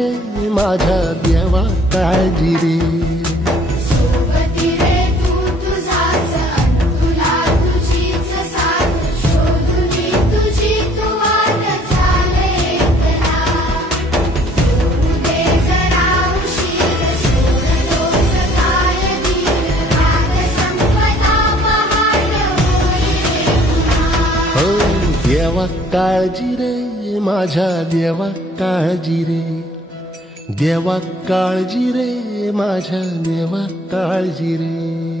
माझ्या देवा काळजी रे. सोबती रे तू तुझाच तुला तुझीच साथ शोधुनी तुझी तू वाट चाले एकला. उदे जरा उशीर सोडलोस काय धीर राग संपदा महान होई रे पुन्हा. हो देवा काळजी रे माझ्या देवा काळजी रे. देवा काळजी रे माझ्या देवा काळजी रे.